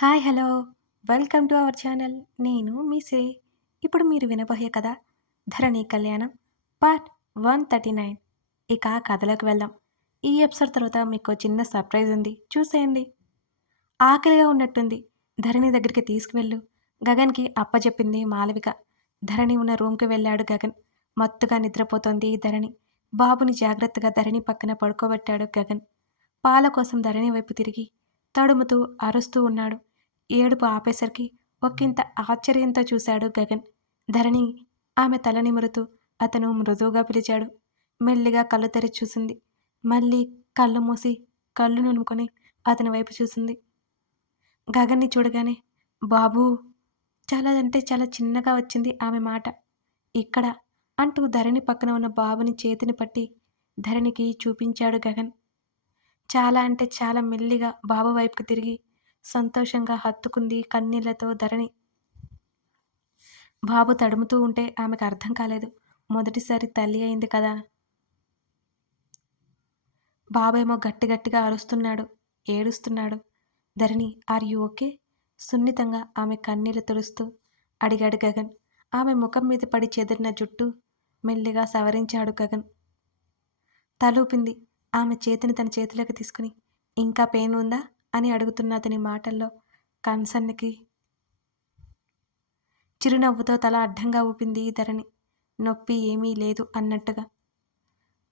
Hi hello. Welcome to our channel. నేను మీ శ్రీ ఇప్పుడు మీరు వినబోయే కథ ధరణి కళ్యాణం పార్ట్ వన్ థర్టీ నైన్. ఇక కథలోకి వెళ్దాం. ఈ ఎపిసోడ్ తర్వాత మీకు చిన్న సర్ప్రైజ్ ఉంది. చూసేయండి. ఆకలిగా ఉన్నట్టుంది. ధరణి దగ్గరికి తీసుకువెళ్ళు. గగన్కి అప్పచెప్పింది మాలవిక. ధరణి ఉన్న రూమ్కి వెళ్ళాడు గగన్. మత్తుగా నిద్రపోతోంది ధరణి. బాబుని జాగ్రత్తగా ధరణి పక్కన పడుకోబెట్టాడు గగన్. పాల కోసం ధరణి వైపు తిరిగి తడుముతూ అరుస్తూ ఉన్నాడు. ఏడుపు ఆపేసరికి ఒక్కింత ఆశ్చర్యంతో చూశాడు గగన్. ధరణి ఆమె తల నిమురుతూ అతను మృదువుగా పిలిచాడు. మెల్లిగా కళ్ళు తెరిచి చూసింది. మళ్ళీ కళ్ళు మూసి కళ్ళు నునుకొని అతని వైపు చూసింది. గగన్ని చూడగానే బాబూ చాలా అంటే చాలా చిన్నగా వచ్చింది ఆమె మాట. ఇక్కడ అంటూ ధరణి పక్కన ఉన్న బాబుని చేతిని పట్టి ధరణికి చూపించాడు గగన్. చాలా అంటే చాలా మెల్లిగా బాబు వైపుకు తిరిగి సంతోషంగా హత్తుకుంది కన్నీళ్ళతో ధరణి. బాబు తడుముతూ ఉంటే ఆమెకు అర్థం కాలేదు. మొదటిసారి తల్లి అయింది కదా. బాబేమో గట్టి గట్టిగా అరుస్తున్నాడు ఏడుస్తున్నాడు. Dharani are you okay? సున్నితంగా ఆమె కన్నీళ్ళు తుడుస్తూ అడిగాడు గగన్. ఆమె ముఖం మీద పడి చెదిరిన జుట్టు మెల్లిగా సవరించాడు గగన్. తలూపింది. ఆమె చేతిని తన చేతిలోకి తీసుకుని ఇంకా పెయిన్ ఉందా? అని అడుగుతున్న అతని మాటల్లో కన్సన్కి చిరునవ్వుతో తల అడ్డంగా ఊపింది ధరణి. నొప్పి ఏమీ లేదు అన్నట్టుగా.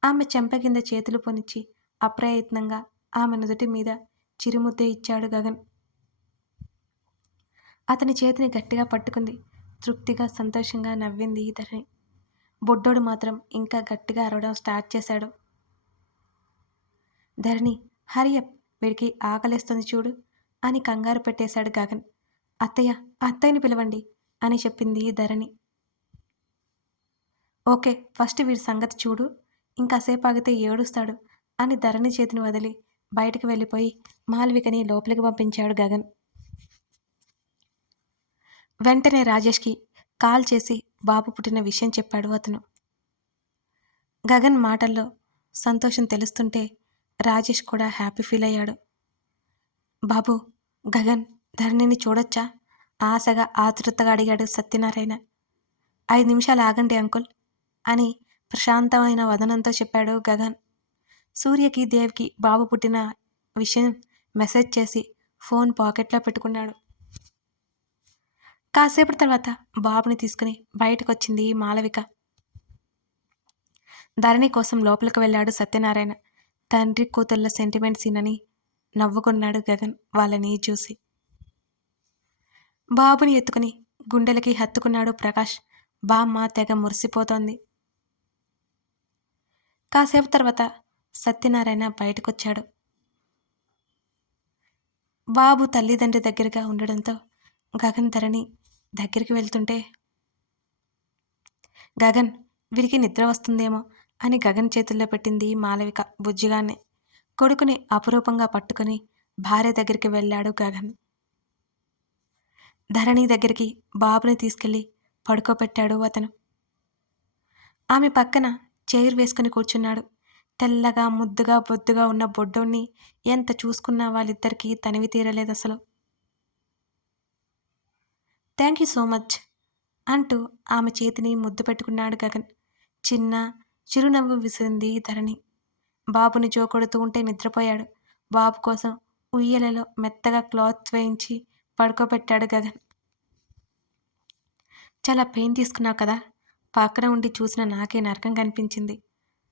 ఆమె చెంప కింద చేతులు పొనిచ్చి అప్రయత్నంగా ఆమె నుదుటి మీద చిరుముద్ద ఇచ్చాడు గగన్. అతని చేతిని గట్టిగా పట్టుకుంది. తృప్తిగా సంతోషంగా నవ్వింది ధరణి. బొడ్డోడు మాత్రం ఇంకా గట్టిగా అరవడం స్టార్ట్ చేశాడు. ధరణి హరియప్ వీడికి ఆకలిస్తుంది చూడు అని కంగారు పెట్టేశాడు గగన్. అత్తయ్య అత్తయ్యని పిలవండి అని చెప్పింది ధరణి. ఓకే ఫస్ట్ వీడి సంగతి చూడు ఇంకాసేపు ఆగితే ఏడుస్తాడు అని ధరణి చేతిని వదిలి బయటకు వెళ్ళిపోయి మాల్వికని లోపలికి పంపించాడు గగన్. వెంటనే రాజేష్కి కాల్ చేసి బాబు పుట్టిన విషయం చెప్పాడు అతను. గగన్ మాటల్లో సంతోషం తెలుస్తుంటే రాజేష్ కూడా హ్యాపీ ఫీల్ అయ్యాడు. బాబు గగన్ ధరణిని చూడొచ్చా? ఆశగా ఆతృతగా అడిగాడు సత్యనారాయణ. ఐదు నిమిషాలు ఆగండి అంకుల్ అని ప్రశాంతమైన వదనంతో చెప్పాడు గగన్. సూర్యకి దేవ్కి బాబు పుట్టిన విషయం మెసేజ్ చేసి ఫోన్ పాకెట్లో పెట్టుకున్నాడు. కాసేపటి తర్వాత బాబుని తీసుకుని బయటకు వచ్చింది మాలవిక. ధరణి కోసం లోపలికి వెళ్ళాడు సత్యనారాయణ. తండ్రి కూతుళ్ళ సెంటిమెంట్ సీనని నవ్వుకున్నాడు గగన్ వాళ్ళని చూసి. బాబుని ఎత్తుకుని గుండెలకి హత్తుకున్నాడు ప్రకాష్. బామ్మ తెగ మురిసిపోతోంది. కాసేపు తర్వాత సత్యనారాయణ బయటకొచ్చాడు. బాబు తల్లిదండ్రి దగ్గరగా ఉండడంతో గగన్ ధరణి దగ్గరికి వెళ్తుంటే గగన్ వీరికి నిద్ర వస్తుందేమో. అని గగన్ చేతుల్లో పెట్టింది మాలవిక బుజ్జిగానే. కొడుకుని అపురూపంగా పట్టుకుని భార్య దగ్గరికి వెళ్ళాడు గగన్. ధరణి దగ్గరికి బాబుని తీసుకెళ్ళి పడుకోబెట్టాడు అతను. ఆమె పక్కన చైర్ వేసుకుని కూర్చున్నాడు. తెల్లగా ముద్దుగా బొద్దుగా ఉన్న బొడ్డోణ్ణి ఎంత చూసుకున్నా వాళ్ళిద్దరికీ తనివి తీరలేదు అసలు. థ్యాంక్ యూ సో మచ్ అంటూ ఆమె చేతిని ముద్దు పెట్టుకున్నాడు గగన్. చిన్న చిరునవ్వు విసిరింది ధరణి. బాబుని జోకొడుతూ ఉంటే నిద్రపోయాడు. బాబు కోసం ఉయ్యలలో మెత్తగా క్లాత్ వేయించి పడుకోబెట్టాడు గగన్. చాలా పెయిన్ తీసుకున్నావు కదా పక్కన ఉండి చూసిన నాకే నరకం కనిపించింది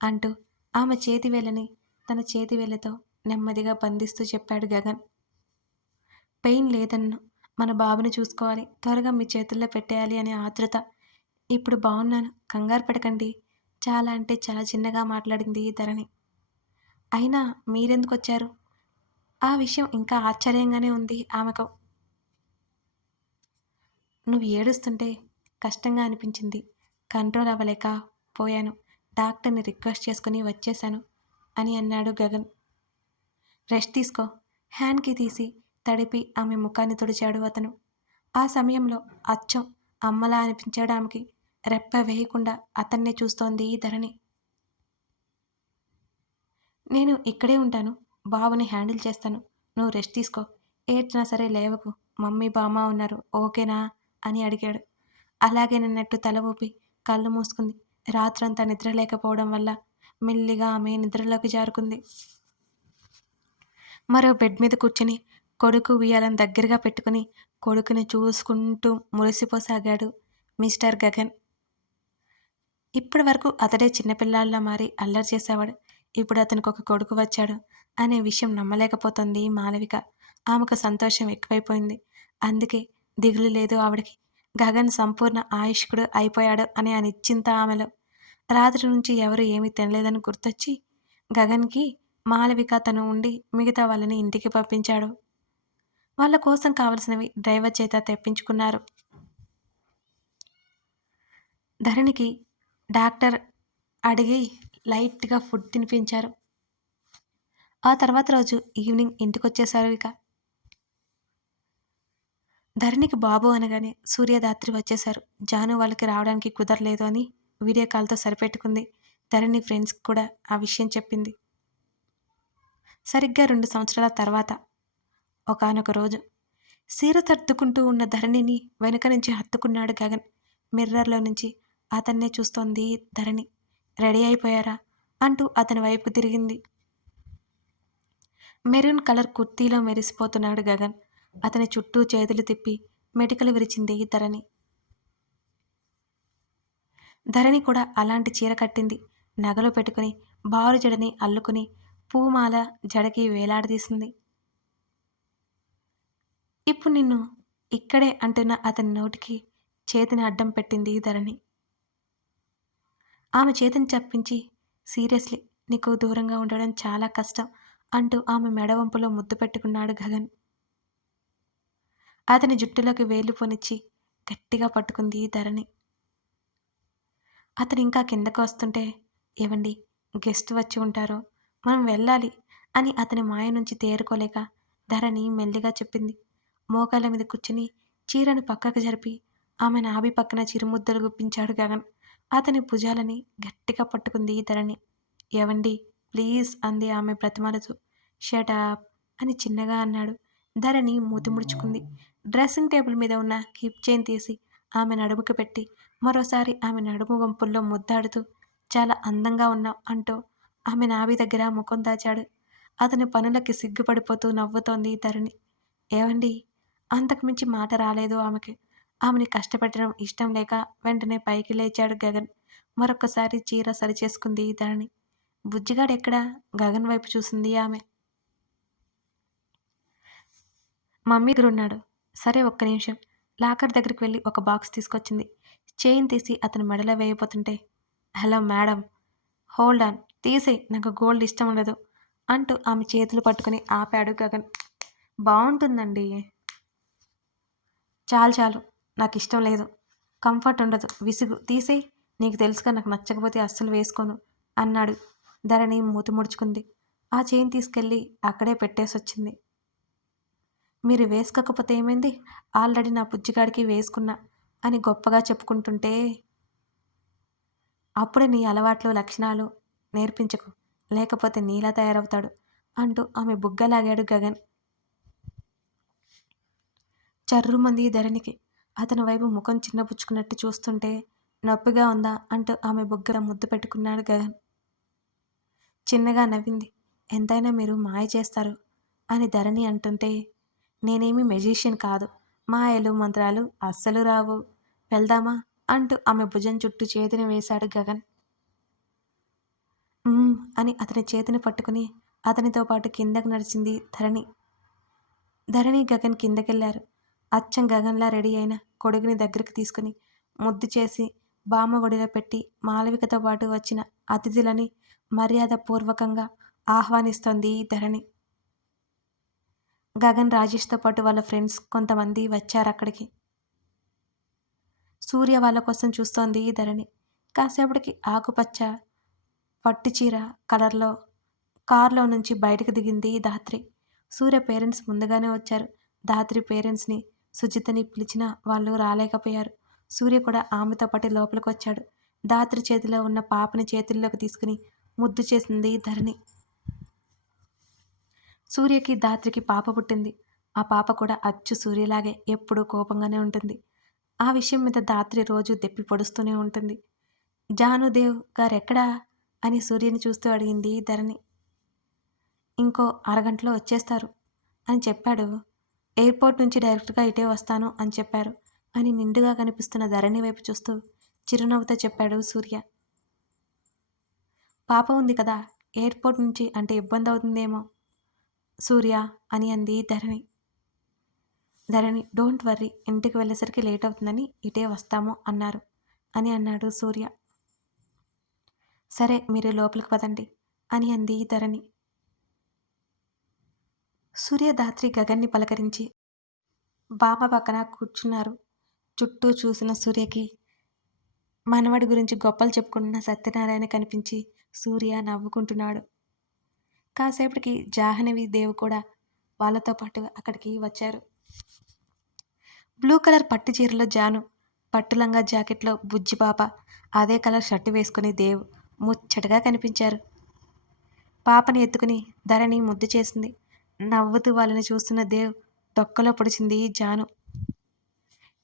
అంటూ ఆమె చేతి వేలని తన చేతి వేలతో నెమ్మదిగా బంధిస్తూ చెప్పాడు గగన్. పెయిన్ లేదన్ను మన బాబుని చూసుకోవాలి త్వరగా మీ చేతుల్లో పెట్టేయాలి అనే ఆతృత ఇప్పుడు బాగున్నాను కంగారు పడకండి చాలా అంటే చాలా చిన్నగా మాట్లాడింది ధరణి. అయినా మీరెందుకు వచ్చారు ఆ విషయం ఇంకా ఆశ్చర్యంగానే ఉంది ఆమెకు. నువ్వు ఏడుస్తుంటే కష్టంగా అనిపించింది. కంట్రోల్ అవ్వలేక పోయాను. డాక్టర్ని రిక్వెస్ట్ చేసుకుని వచ్చేశాను అని అన్నాడు గగన్. రెస్ట్ తీసుకో. హ్యాండ్కి తీసి తడిపి ఆమె ముఖాన్ని తుడిచాడు అతను. ఆ సమయంలో అచ్చం అమ్మలా అనిపించాడు ఆమెకి. రెప్ప వేయకుండా అతన్నే చూస్తోంది ధరణి. నేను ఇక్కడే ఉంటాను. బాబుని హ్యాండిల్ చేస్తాను. నువ్వు రెస్ట్ తీసుకో. ఏడ్చినా సరే లేవకు. మమ్మీ బామ్మ ఉన్నారు. ఓకేనా? అని అడిగాడు. అలాగే నిన్నట్టు తల ఊపి కళ్ళు మూసుకుంది. రాత్రంతా నిద్ర లేకపోవడం వల్ల మెల్లిగా ఆమె నిద్రలోకి జారుకుంది. మరో బెడ్ మీద కూర్చుని కొడుకు ఉయ్యాలను దగ్గరగా పెట్టుకుని కొడుకుని చూసుకుంటూ మురిసిపోసాగాడు మిస్టర్ గగన్. ఇప్పటి వరకు అతడే చిన్నపిల్లాళ్ళ మారి అల్లరి చేసేవాడు. ఇప్పుడు అతనికి ఒక కొడుకు వచ్చాడు అనే విషయం నమ్మలేకపోతుంది మాలవిక. ఆమెకు సంతోషం ఎక్కువైపోయింది. అందుకే దిగులు లేదు ఆవిడకి. గగన్ సంపూర్ణ ఆయుష్కుడు అయిపోయాడు అనే అనిశ్చింత ఆమెలో. రాత్రి నుంచి ఎవరు ఏమీ తినలేదని గుర్తొచ్చి గగన్కి మాలవిక తను ఉండి మిగతా వాళ్ళని ఇంటికి పంపించాడు. వాళ్ళ కోసం కావలసినవి డ్రైవర్ చేత తెప్పించుకున్నారు. ధరణికి డాక్టర్ అడిగి లైట్గా ఫుడ్ తినిపించారు. ఆ తర్వాత రోజు ఈవినింగ్ ఇంటికొచ్చేశారు ఇక. ధరణికి బాబు అనగానే సూర్యదాత్రి వచ్చేశారు. జాను వాళ్ళకి రావడానికి కుదరలేదు అని వీడియో కాల్తో సరిపెట్టుకుంది. ధరణి ఫ్రెండ్స్కి కూడా ఆ విషయం చెప్పింది. సరిగ్గా రెండు సంవత్సరాల తర్వాత ఒకనొక రోజు సీర సర్దుకుంటూ ఉన్న ధరణిని వెనుక నుంచి హత్తుకున్నాడు గగన్. మిర్రర్లో నుంచి అతన్నే చూస్తోంది ధరణి. రెడీ అయిపోయారా? అంటూ అతని వైపు తిరిగింది. మెరూన్ కలర్ కుర్తీలో మెరిసిపోతున్నాడు గగన్. అతని చుట్టూ చేతులు తిప్పి మెటికలు విరిచింది ధరణి. ధరణి కూడా అలాంటి చీర కట్టింది. నగలు పెట్టుకుని బారు జడని అల్లుకుని పూమాల జడకి వేలాడదీసింది. ఇప్పుడు నిన్ను ఇక్కడే అంటున్న అతని నోటికి చేతిని అడ్డం పెట్టింది ధరణి. ఆమె చేతిని చప్పించి సీరియస్లీ నీకు దూరంగా ఉండడం చాలా కష్టం అంటూ ఆమె మెడవంపులో ముద్దు పెట్టుకున్నాడు గగన్. అతని జుట్టులోకి వేలు పొనిచ్చి గట్టిగా పట్టుకుంది ధరణి. అతను ఇంకా కిందకు వస్తుంటే ఏవండి గెస్ట్ వచ్చి ఉంటారో మనం వెళ్ళాలి అని అతని మాయ నుంచి తేరుకోలేక ధరణి మెల్లిగా చెప్పింది. మోకాళ్ళ మీద కూర్చుని చీరను పక్కకు జరిపి ఆమె నాభి పక్కన చిరుముద్దలు గుప్పించాడు గగన్. అతని భుజాలని గట్టిగా పట్టుకుంది ధరణి ఏవండి ప్లీజ్ అంది ఆమె బ్రతిమాలతూ. షటాప్ అని చిన్నగా అన్నాడు. ధరణి మూతి ముడుచుకుంది. డ్రెస్సింగ్ టేబుల్ మీద ఉన్న హిప్ చైన్ తీసి ఆమె నడుముకు పెట్టి మరోసారి ఆమె నడుము వంపుల్లో ముద్దాడుతూ చాలా అందంగా ఉన్నావు అంటూ ఆమె నాభి దగ్గర ముఖం దాచాడు. అతని పనులకి సిగ్గుపడిపోతూ నవ్వుతోంది ధరణి. ఏవండి అంతకుమించి మాట రాలేదు ఆమెకి. ఆమెని కష్టపెట్టడం ఇష్టం లేక వెంటనే పైకి లేచాడు గగన్. మరొకసారి చీర సరిచేసుకుంది ధరణి. బుజ్జిగాడు ఎక్కడా? గగన్ వైపు చూసింది ఆమె. మమ్మీ ఉన్నాడు సరే ఒక్క నిమిషం. లాకర్ దగ్గరికి వెళ్ళి ఒక బాక్స్ తీసుకొచ్చింది. చైన్ తీసి అతని మెడలో వేయబోతుంటే హలో మేడం. Hold on. తీసే. నాకు గోల్డ్ ఇష్టం ఉండదు అంటూ ఆమె చేతులు పట్టుకుని ఆపాడు గగన్. బాగుంటుందండి చాలు చాలు. నాకు ఇష్టం లేదు. కంఫర్ట్ ఉండదు విసుగు. తీసేయి. నీకు తెలుసుగా నాకు నచ్చకపోతే అస్సలు వేసుకోను అన్నాడు. ధరణి మూతి ముడుచుకుంది. ఆ చైన్ తీసుకెళ్ళి అక్కడే పెట్టేసి వచ్చింది మీరు వేసుకోకపోతే ఏమైంది? ఆల్రెడీ నా పుజ్జిగాడికి వేసుకున్నా అని గొప్పగా చెప్పుకుంటుంటే అప్పుడే నీ అలవాట్లు లక్షణాలు నేర్పించకు. లేకపోతే నీలా తయారవుతాడు అంటూ ఆమె బుగ్గలాగాడు గగన్. చర్రుమంది ధరణికి అతని వైపు ముఖం చిన్నపుచ్చుకున్నట్టు చూస్తుంటే నొప్పిగా ఉందా అంటూ ఆమె బుగ్గర ముద్దు పెట్టుకున్నాడు గగన్. చిన్నగా నవ్వింది. ఎంతైనా మీరు మాయ చేస్తారు అని ధరణి అంటుంటే నేనేమి మెజీషియన్ కాదు. మాయలు మంత్రాలు అస్సలు రావు. వెళ్దామా అంటూ ఆమె భుజం చుట్టూ చేతిని వేశాడు గగన్. అని అతని చేతిని పట్టుకుని అతనితో పాటు కిందకు నడిచింది ధరణి. ధరణి గగన్ కిందకెళ్ళారు అచ్చం గగన్లా రెడీ అయిన కొడుకుని దగ్గరికి తీసుకుని ముద్దు చేసి బామ్మ ఒడిలో పెట్టి మాలవికతో పాటు వచ్చిన అతిథులని మర్యాదపూర్వకంగా ఆహ్వానిస్తోంది ధరణి. గగన్ రాజేష్తో పాటు వాళ్ళ ఫ్రెండ్స్ కొంతమంది వచ్చారు అక్కడికి. సూర్య వాళ్ళ కోసం చూస్తోంది ధరణి. కాసేపటికి ఆకుపచ్చ పట్టు చీర కలర్లో కారులో నుంచి బయటకు దిగింది ధాత్రి. సూర్య పేరెంట్స్ ముందుగానే వచ్చారు. ధాత్రి పేరెంట్స్ని సుజితని పిలిచినా వాళ్ళు రాలేకపోయారు. సూర్య కూడా ఆమెతో పాటు లోపలికి వచ్చాడు దాత్రి చేతిలో ఉన్న పాపని చేతుల్లోకి తీసుకుని ముద్దు చేసింది ధరణి. సూర్యకి దాత్రికి పాప పుట్టింది. ఆ పాప కూడా అచ్చు సూర్యలాగే ఎప్పుడూ కోపంగానే ఉంటుంది. ఆ విషయం మీద దాత్రి రోజు దెప్పి పొడుస్తూనే ఉంటుంది. జానుదేవ్ గారెక్కడా? అని సూర్యని చూస్తూ అడిగింది ధరణి. ఇంకో అరగంటలో వచ్చేస్తారు అని చెప్పాడు ఎయిర్పోర్ట్ నుంచి డైరెక్ట్గా ఇటే వస్తాను అని చెప్పారు. అని నిండుగా కనిపిస్తున్న ధరణి వైపు చూస్తూ చిరునవ్వుతో చెప్పాడు సూర్య. పాప ఉంది కదా ఎయిర్పోర్ట్ నుంచి అంటే ఇబ్బంది అవుతుందేమో సూర్య అని అంది ధరణి. ధరణి డోంట్ వర్రీ ఇంటికి వెళ్ళేసరికి లేట్ అవుతుందని ఇటే వస్తాము అన్నారు అని అన్నాడు సూర్య. సరే మీరు లోపలికి పదండి అని అంది ధరణి. సూర్యదాత్రి గగన్ని పలకరించి బామ పక్కన కూర్చున్నారు. చుట్టూ చూసిన సూర్యకి మనవడి గురించి గొప్పలు చెప్పుకుంటున్న సత్యనారాయణ కనిపించి సూర్య నవ్వుకుంటున్నాడు. కాసేపటికి జాహ్నవి దేవు కూడా వాళ్ళతో పాటు అక్కడికి వచ్చారు. బ్లూ కలర్ పట్టు చీరలో జాను పట్టులంగా జాకెట్లో బుజ్జి పాప అదే కలర్ షర్టు వేసుకుని దేవ్ ముచ్చటగా కనిపించారు. పాపని ఎత్తుకుని ధరణి ముద్దు చేసింది. నవ్వుతూ వాళ్ళని చూస్తున్న దేవ్ తొక్కలో పొడిచింది జాను.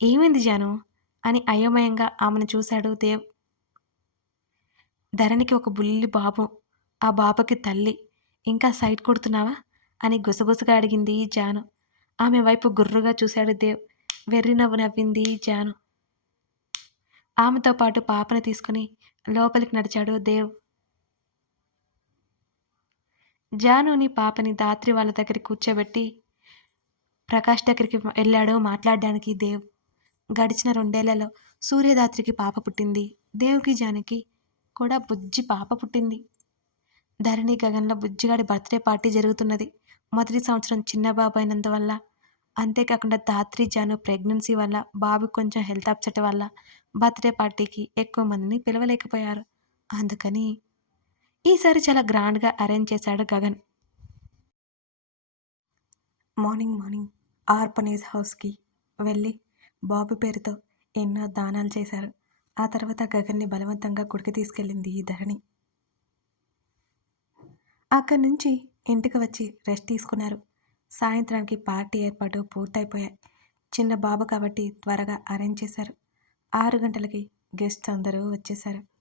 ఏమైంది జాను? అని అయోమయంగా ఆమెను చూశాడు దేవ్. ధరణికి ఒక బుల్లి బాబు ఆ బాబుకి తల్లి ఇంకా సైట్ కొడుతున్నావా? అని గుసగుసగా అడిగింది జాను. ఆమె వైపు గుర్రుగా చూశాడు దేవ్. వెర్రి నవ్వు నవ్వింది జాను. ఆమెతో పాటు పాపను తీసుకుని లోపలికి నడిచాడు దేవ్. జానుని పాపని దాత్రి వాళ్ళ దగ్గరికి కూర్చోబెట్టి ప్రకాష్ దగ్గరికి వెళ్ళాడు మాట్లాడడానికి దేవ్ గడిచిన రెండేళ్ళలో సూర్యదాత్రికి పాప పుట్టింది. దేవ్కి జానకి కూడా బుజ్జి పాప పుట్టింది. ధరణి గగన్లో బుజ్జిగాడి బర్త్డే పార్టీ జరుగుతున్నది. మొదటి సంవత్సరం చిన్న బాబు అయినందువల్ల అంతేకాకుండా దాత్రి జాను ప్రెగ్నెన్సీ వల్ల బాబు కొంచెం హెల్త్ అప్సెట్ వల్ల బర్త్డే పార్టీకి ఎక్కువ మందిని పిలవలేకపోయారు. అందుకని ఈసారి చాలా గ్రాండ్గా అరేంజ్ చేశాడు గగన్. మార్నింగ్ మార్నింగ్ ఆర్పనేజ్ హౌస్కి వెళ్ళి బాబు పేరుతో ఎన్నో దానాలు చేశారు. ఆ తర్వాత గగన్ని బలవంతంగా గుడికి తీసుకెళ్ళింది ఈ ధరణి. అక్కడి నుంచి ఇంటికి వచ్చి రెస్ట్ తీసుకున్నారు. సాయంత్రానికి పార్టీ ఏర్పాటు పూర్తయిపోయాయి. చిన్న బాబు కాబట్టి త్వరగా అరేంజ్ చేశారు. ఆరు గంటలకి గెస్ట్స్ అందరూ వచ్చేశారు.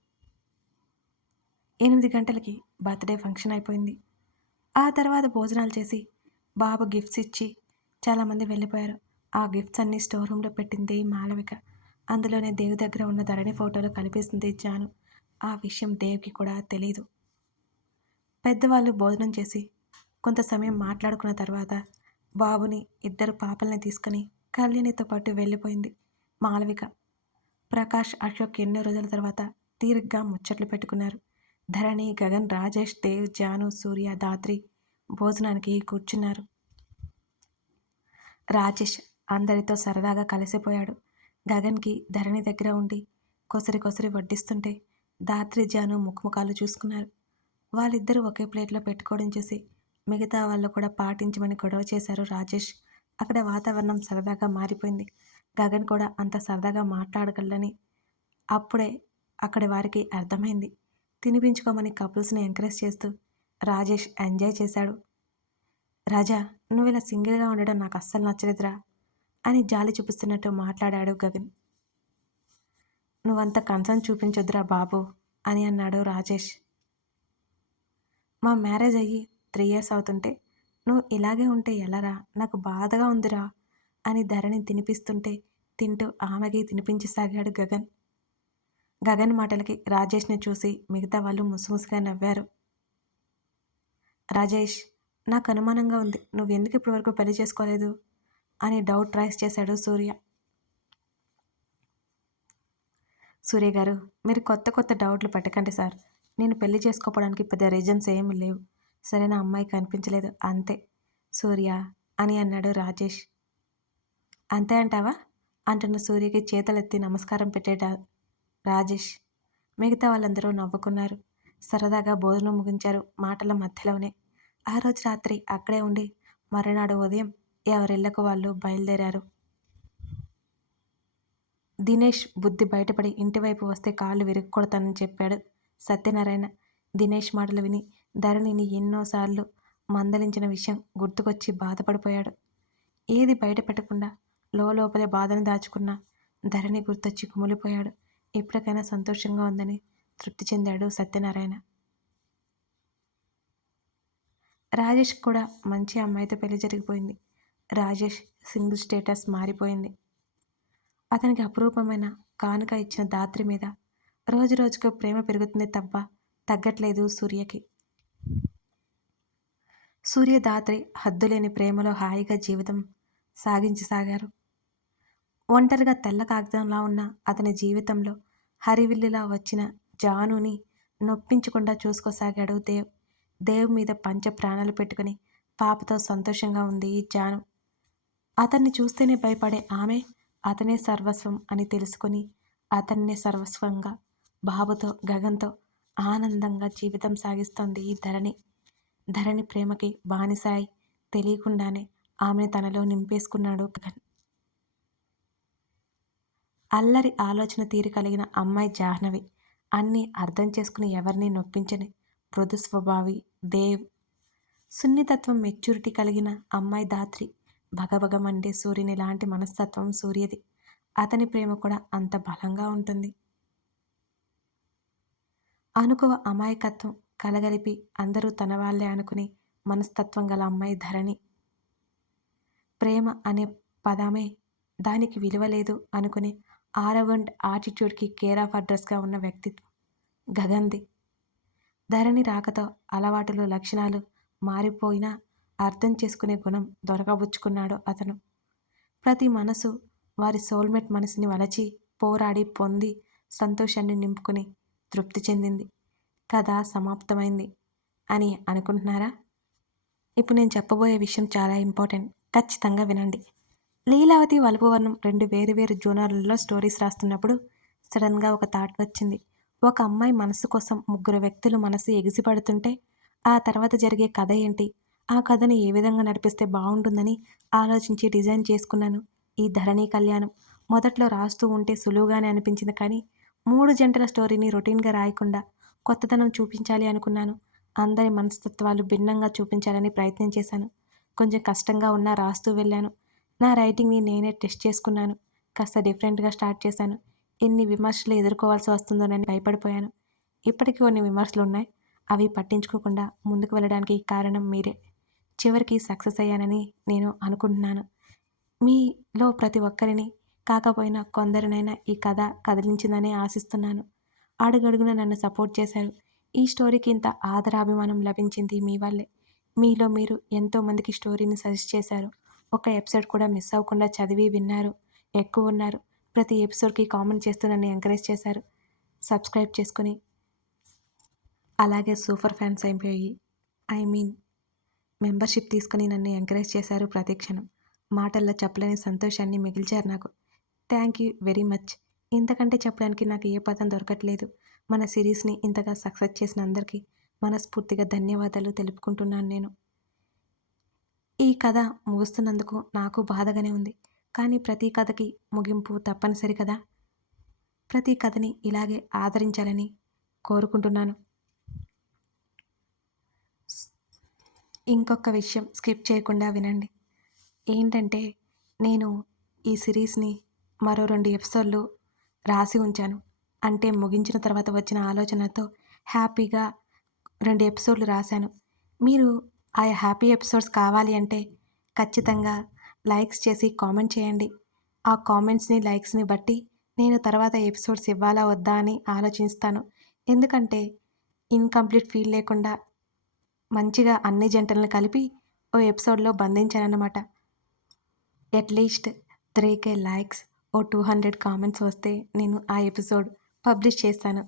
ఎనిమిది గంటలకి బర్త్డే ఫంక్షన్ అయిపోయింది. ఆ తర్వాత భోజనాలు చేసి బాబు గిఫ్ట్స్ ఇచ్చి చాలామంది వెళ్ళిపోయారు. ఆ గిఫ్ట్స్ అన్నీ స్టోర్ రూమ్లో పెట్టింది మాలవిక అందులోనే దేవ్ దగ్గర ఉన్న ధరణి ఫోటోలో కనిపిస్తుంది జాను. ఆ విషయం దేవ్కి కూడా తెలియదు పెద్దవాళ్ళు భోజనం చేసి కొంత సమయం మాట్లాడుకున్న తర్వాత బాబుని ఇద్దరు పాపల్ని తీసుకుని కళ్యాణితో పాటు వెళ్ళిపోయింది మాలవిక ప్రకాష్ అశోక్ ఎన్నో రోజుల తర్వాత తీరిగ్గా ముచ్చట్లు పెట్టుకున్నారు. ధరణి గగన్ రాజేష్ దేవ్ జాను సూర్య దాత్రి భోజనానికి కూర్చున్నారు. రాజేష్ అందరితో సరదాగా కలిసిపోయాడు. గగన్కి ధరణి దగ్గర ఉండి కొసరి కొసరి వడ్డిస్తుంటే దాత్రి జాను ముఖముఖాలు చూసుకున్నారు. వాళ్ళిద్దరూ ఒకే ప్లేట్లో పెట్టుకోవడం చూసి మిగతా వాళ్ళు కూడా పాటించమని గొడవ చేశారు రాజేష్. అక్కడ వాతావరణం సరదాగా మారిపోయింది. గగన్ కూడా అంత సరదాగా మాట్లాడగలని అప్పుడే అక్కడి వారికి అర్థమైంది. తినిపించుకోమని కపుల్స్ని ఎంకరేజ్ చేస్తూ రాజేష్ ఎంజాయ్ చేశాడు. రాజా నువ్వు ఇలా సింగిల్గా ఉండడం నాకు అస్సలు నచ్చలేదురా అని జాలి చూపిస్తున్నట్టు మాట్లాడాడు గగన్. నువ్వంత కన్సర్న్ చూపించొద్దురా బాబు అని అన్నాడు రాజేష్. మా మ్యారేజ్ అయ్యి త్రీ ఇయర్స్ అవుతుంటే నువ్వు ఇలాగే ఉంటే ఎలారా? నాకు బాధగా ఉందిరా అని ధరణి తినిపిస్తుంటే తింటూ ఆమెకి తినిపించసాగాడు గగన్. గగన్ మాటలకి రాజేష్ని చూసి మిగతా వాళ్ళు ముసుముసుగా నవ్వారు. రాజేష్ నాకు అనుమానంగా ఉంది. నువ్వు ఎందుకు ఇప్పటివరకు పెళ్ళి చేసుకోలేదు? అని డౌట్ రైస్ చేశాడు సూర్య. సూర్య గారు మీరు కొత్త కొత్త డౌట్లు పెట్టకండి సార్. నేను పెళ్ళి చేసుకోవడానికి పెద్ద రీజన్స్ ఏమీ లేవు. సరైన అమ్మాయి కనిపించలేదు. అంతే సూర్య అని అన్నాడు రాజేష్. అంతే అంటావా? అంటున్న సూర్యకి చేతులెత్తి నమస్కారం పెట్టేట రాజేష్. మిగతా వాళ్ళందరూ నవ్వుకున్నారు. సరదాగా భోజనం ముగించారు మాటల మధ్యలోనే. ఆ రోజు రాత్రి అక్కడే ఉండి మరునాడు ఉదయం ఎవరిళ్ళకు వాళ్ళు బయలుదేరారు. దినేష్ బుద్ధి బయటపడి ఇంటివైపు వస్తే కాళ్ళు విరుక్కొడతానని చెప్పాడు సత్యనారాయణ. దినేష్ మాటలు విని ధరణిని ఎన్నోసార్లు మందలించిన విషయం గుర్తుకొచ్చి బాధపడిపోయాడు. ఏది బయట పెట్టకుండా లోపలే బాధను దాచుకున్న ధరణి గుర్తొచ్చి కుమిలిపోయాడు. ఇప్పటికైనా సంతోషంగా ఉందని తృప్తి చెందాడు సత్యనారాయణ. రాజేష్ కూడా మంచి అమ్మాయితో పెళ్ళి జరిగిపోయింది. రాజేష్ సింగిల్ స్టేటస్ మారిపోయింది. అతనికి అపురూపమైన కానుక ఇచ్చిన దాత్రి మీద రోజు రోజుకు ప్రేమ పెరుగుతుంది తప్ప తగ్గట్లేదు సూర్యకి. సూర్య దాత్రి హద్దులేని ప్రేమలో హాయిగా జీవితం సాగించసాగారు. ఒంటరిగా తెల్ల కాగితంలా ఉన్న అతని జీవితంలో హరివిల్లులా వచ్చిన జానుని నొప్పించకుండా చూసుకోసాగాడు దేవ్. దేవ్ మీద పంచ ప్రాణాలు పెట్టుకుని పాపతో సంతోషంగా ఉంది ఈ జాను. అతన్ని చూస్తేనే భయపడే ఆమె అతనే సర్వస్వం అని తెలుసుకొని అతన్నే సర్వస్వంగా బాబుతో గగన్తో ఆనందంగా జీవితం సాగిస్తోంది ఈ ధరణి. ధరణి ప్రేమకి బానిసాయి తెలియకుండానే ఆమెను తనలో నింపేసుకున్నాడు గగన్. అల్లరి ఆలోచన తీరు కలిగిన అమ్మాయి జాహ్నవి అన్నీ అర్థం చేసుకుని ఎవరిని నొప్పించని మృదు స్వభావి దేవ్. సున్నితత్వం మెచ్యూరిటీ కలిగిన అమ్మాయి దాత్రి భగభగమండే సూర్యుని లాంటి మనస్తత్వం సూర్యది. అతని ప్రేమ కూడా అంత బలంగా ఉంటుంది. అనుకువ అమాయకత్వం కలగలిపి అందరూ తన వాళ్ళే అనుకుని మనస్తత్వం గల అమ్మాయి ధరణి. ప్రేమ అనే పదమే దానికి విలువ లేదు అనుకుని ఆరవండ్ ఆటిట్యూడ్కి కేర్ ఆఫ్ అడ్రస్గా ఉన్న వ్యక్తిత్వం. గగన్ది. ధరణి రాకతో అలవాటులు లక్షణాలు మారిపోయినా అర్థం చేసుకునే గుణం దొరకబుచ్చుకున్నాడు అతను. ప్రతి మనసు వారి సోల్మేట్ మనసుని వలచి పోరాడి పొంది సంతోషాన్ని నింపుకుని తృప్తి చెందింది. కథ సమాప్తమైంది అని అనుకుంటున్నారా? ఇప్పుడు నేను చెప్పబోయే విషయం చాలా ఇంపార్టెంట్ ఖచ్చితంగా వినండి. లీలావతి వలపవర్ణం రెండు వేరు వేరు జోనర్లలో స్టోరీస్ రాస్తున్నప్పుడు సడన్గా ఒక థాట్ వచ్చింది. ఒక అమ్మాయి మనసు కోసం ముగ్గురు వ్యక్తులు మనసు ఎగిసిపడుతుంటే ఆ తర్వాత జరిగే కథ ఏంటి? ఆ కథని ఏ విధంగా నడిపిస్తే బాగుంటుందని ఆలోచించి డిజైన్ చేసుకున్నాను. ఈ ధరణి కళ్యాణం మొదట్లో రాస్తూ ఉంటే సులువుగానే అనిపించింది కానీ మూడు జంటల స్టోరీని రొటీన్గా రాయకుండా కొత్తదనం చూపించాలి అనుకున్నాను. అందరి మనస్తత్వాలు భిన్నంగా చూపించాలని ప్రయత్నం చేశాను. కొంచెం కష్టంగా ఉన్నా రాస్తూ వెళ్ళాను. నా రైటింగ్ని నేనే టెస్ట్ చేసుకున్నాను. కాస్త డిఫరెంట్గా స్టార్ట్ చేశాను. ఎన్ని విమర్శలు ఎదుర్కోవాల్సి వస్తుందోనని భయపడిపోయాను. ఇప్పటికీ కొన్ని విమర్శలు ఉన్నాయి అవి పట్టించుకోకుండా ముందుకు వెళ్ళడానికి కారణం మీరే. చివరికి సక్సెస్ అయ్యానని నేను అనుకుంటున్నాను. మీలో ప్రతి ఒక్కరిని కాకపోయినా కొందరినైనా ఈ కథ కదిలించిందని ఆశిస్తున్నాను. అడుగడుగున నన్ను సపోర్ట్ చేశారు. ఈ స్టోరీకి ఇంత ఆదరాభిమానం లభించింది మీ వల్లే. మీలో మీరు ఎంతోమందికి స్టోరీని సజెస్ట్ చేశారు. ఒక ఎపిసోడ్ కూడా మిస్ అవ్వకుండా చదివి విన్నారు ఎక్కువ ఉన్నారు. ప్రతి ఎపిసోడ్కి కామెంట్ చేస్తూ నన్ను ఎంకరేజ్ చేశారు. సబ్స్క్రైబ్ చేసుకుని. అలాగే సూపర్ ఫ్యాన్స్ అయిపోయి ఐ మీన్ మెంబర్షిప్ తీసుకుని నన్ను ఎంకరేజ్ చేశారు ప్రతి క్షణం. మాటల్లో చెప్పలేని సంతోషాన్ని మిగిల్చారు నాకు. Thank you very much. ఇంతకంటే చెప్పడానికి నాకు ఏ పదం దొరకట్లేదు. మన సిరీస్ని ఇంతగా సక్సెస్ చేసిన అందరికీ మనస్ఫూర్తిగా ధన్యవాదాలు తెలుపుకుంటున్నాను నేను. ఈ కథ ముగుస్తున్నందుకు నాకు బాధగానే ఉంది. కానీ ప్రతి కథకి ముగింపు తప్పనిసరి కదా. ప్రతి కథని ఇలాగే ఆదరించాలని కోరుకుంటున్నాను. ఇంకొక విషయం స్కిప్ చేయకుండా వినండి. ఏంటంటే నేను ఈ సిరీస్ని మరో రెండు ఎపిసోడ్లు రాసి ఉంచాను. అంటే ముగించిన తర్వాత వచ్చిన ఆలోచనతో హ్యాపీగా రెండు ఎపిసోడ్లు రాశాను. మీరు ఆ హ్యాపీ ఎపిసోడ్స్ కావాలి అంటే ఖచ్చితంగా లైక్స్ చేసి కామెంట్ చేయండి. ఆ కామెంట్స్ని లైక్స్ని బట్టి నేను తర్వాత ఎపిసోడ్స్ ఇవ్వాలా వద్దా అని ఆలోచిస్తాను. ఎందుకంటే ఇన్కంప్లీట్ ఫీల్ లేకుండా మంచిగా అన్ని జంటలను కలిపి ఓ ఎపిసోడ్లో బంధించానన్నమాట. At least three K likes oh two hundred comments వస్తే నేను ఆ ఎపిసోడ్ పబ్లిష్ చేస్తాను.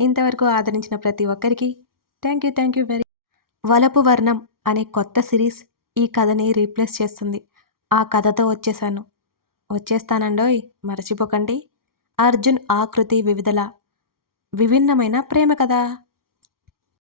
ఇంతవరకు ఆదరించిన ప్రతి ఒక్కరికి thank you thank you very వలపు వర్ణం అనే కొత్త సిరీస్ ఈ కథని రీప్లేస్ చేస్తుంది. ఆ కథతో వచ్చేసాను వచ్చేస్తానండోయ్ మర్చిపోకండి. అర్జున్ ఆకృతి వివిధల విభిన్నమైన ప్రేమ కథ.